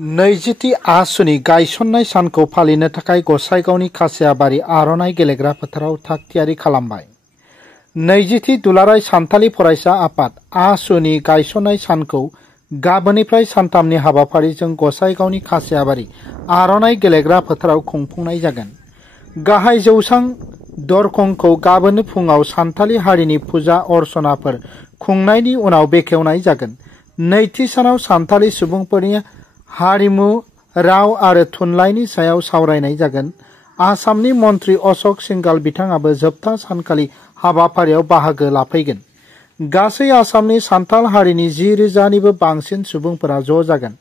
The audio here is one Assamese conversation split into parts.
नैजिथि आसुनि गायसननाय सानखौ फालिनो थाखाय गसाइगावनि खासियाबारि आर'नाइ गेलेग्रा फोथाराव थागथियारि खालामबाय। नैजिथि दुलाराय सान्थालि फरायसा आफाद आसुनि गायसननाय सानखौ गाबोननिफ्राय सानथामनि हाबाफारिजों गसाइगावनि खासियाबारि आर'नाइ गेलेग्रा फोथाराव खुंफुंनाय जागोन। गाहाय जौसां दरखंखौ गाबोन फुङाव सान्थालि हारिनि फुजा अर्चनाफोर खुंनायनि उनाव बेखेवनाय जागोन। नैथि सानाव सान्थालि सुबुंफोरनि हारिमु राव आरो थुनलाइनि सायाव सावरायनाय जागोन। आसामनि मन्त्रि अशोक सिंघाल बिथाङाबो जोबथा सानखालि हाबाफारियाव बाहागो लाफैगोन। गासै आसामनि सान्थाल हारिनि 10,000निबो बांसिन सुबुंफोरा ज' जागोन।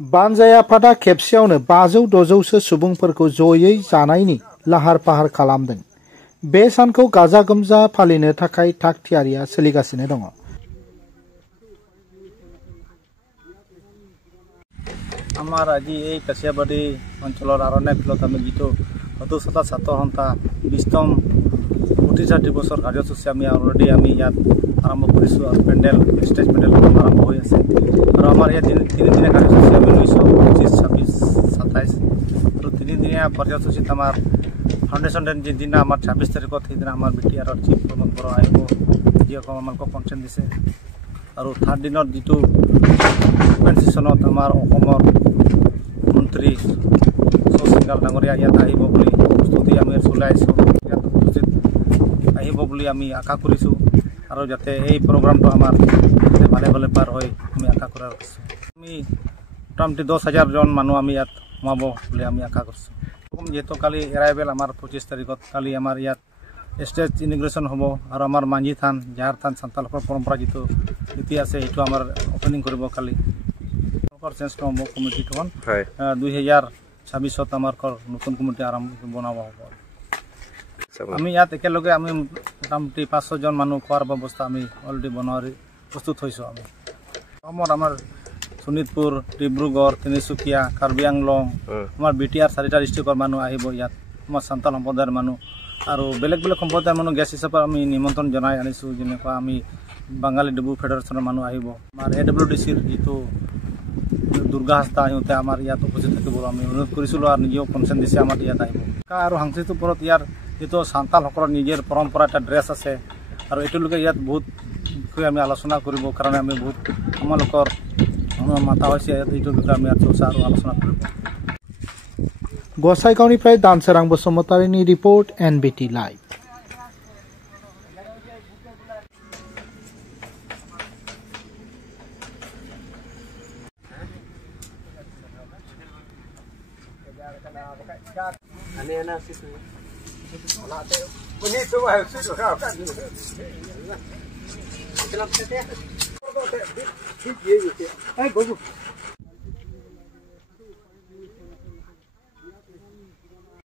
बानजाय आफादा खेबसेयावनो 500-600सो सुबुंफोरखौ जयै जानायनि लाहार फाहार खालामदों। बे सानखौ गाजा गोमजा फालिनो थाखाय थागथियारिया सोलिगासिनो दङ। आमार आज এই কাছিয়াবাড়ি অঞ্চলের আরণ্য ফিলত আমি যেটো ৭৭ ছাত্র সন্থা ২০তম প্রতিষ্ঠা দিবসের কার্যসূচী আমি অলরেডি আমি ইয়াত আরম্ভ কৰিছো আর পেন্ডেল স্টেজ পেন্ডেল আরম্ভ হৈ আছে আর আমার ইয়াত তিনিদিনীয়া কার্যসূচী আমি লৈছো ২৫, ২৬, ২৭ আর তিনিদিনীয়া কার্যসূচীত আমার ফাউন্ডেশন ডে যেদিন আমার ২৬ তারিখত সেইদিন আমার বিটিআর চিফ প্রমোদ বড় আহিব যিসকল আমাক কনসেন্ট দিছে আর থার্ড দিনত যেটো ওপেন সেশনত আমার অসমৰ মন্ত্ৰী অশোক সিংঘাল ডাঙৰীয়া ইয়াত আহিব বুলি প্ৰস্তুতি আমি চলাইছোঁ। ইয়াত উপস্থিত আহিব বুলি আমি আশা কৰিছোঁ আৰু যাতে এই প্ৰগ্ৰামটো আমাৰ ভালে ভালে পাৰ হয় আমি আশা কৰাৰ কৰিছোঁ। আমি মোটামুটি 10,000 জন মানুহ আমি ইয়াত সোমাব বুলি আমি আশা কৰিছোঁ। যেহেতু কালি এৰাইবেল আমাৰ 25 তাৰিখত কালি আমাৰ ইয়াত স্টেজ ইনিগ্ৰেশ্যন হ'ব আৰু আমাৰ মাঞ্জি থান জাহাৰ থান সান্তালকৰ পৰম্পৰা যিটো নীতি আছে সেইটো আমাৰ ওপেনিং কৰিব কালি চেঞ্জ নহ'ব কমিটিখন 2026ত আমাৰ নতুন কমিটি আৰম্ভ বনাব হ'ব। আমি ইয়াত একেলগে আমি মোটামুটি 500 জন মানুহ খোৱাৰ ব্যৱস্থা আমি অলৰেডি বনোৱাৰ প্ৰস্তুত হৈছোঁ। আমি অসমত আমাৰ শোণিতপুৰ, ডিব্ৰুগড়, তিনিচুকীয়া, কাৰ্বি আংলং আমাৰ বিটিআৰ 4টা ডিষ্ট্ৰিক্টৰ মানুহ আহিব। ইয়াত আমাৰ সান্তাল সম্প্ৰদায়ৰ মানুহ আৰু বেলেগ বেলেগ সম্প্ৰদায়ৰ মানুহ গেষ্ট হিচাপে আমি নিমন্ত্ৰণ জনাই আনিছোঁ। যেনেকুৱা আমি বাঙালী ডিব্ৰু ফেডাৰেশ্যনৰ মানুহ আহিব। আমাৰ AWDCৰ যিটো দুৰ্গা হাস্তা সিহঁতে আমাৰ ইয়াত উপস্থিত থাকিব আমি অনুৰোধ কৰিছিলোঁ আৰু নিজেও কনচেন্ট দিছে আমাৰ ইয়াত আহিব। আৰু সাংস্কৃতিক ওপৰত ইয়াৰ যিটো সান্তালসকলৰ নিজৰ পৰম্পৰা এটা ড্ৰেছ আছে আৰু এইটোলৈকে ইয়াত বহুত বিষয়ে আমি আলোচনা কৰিব কাৰণে আমি বহুত আমালোকৰ মাতা হৈছে এইটো বিষয়ে আমি ইয়াত চৰ্চা আৰু আলোচনা কৰিব। गसाइगावनिफ्राय दानसोरां बसुमतारीनि रिपोर्ट NBT लाइव।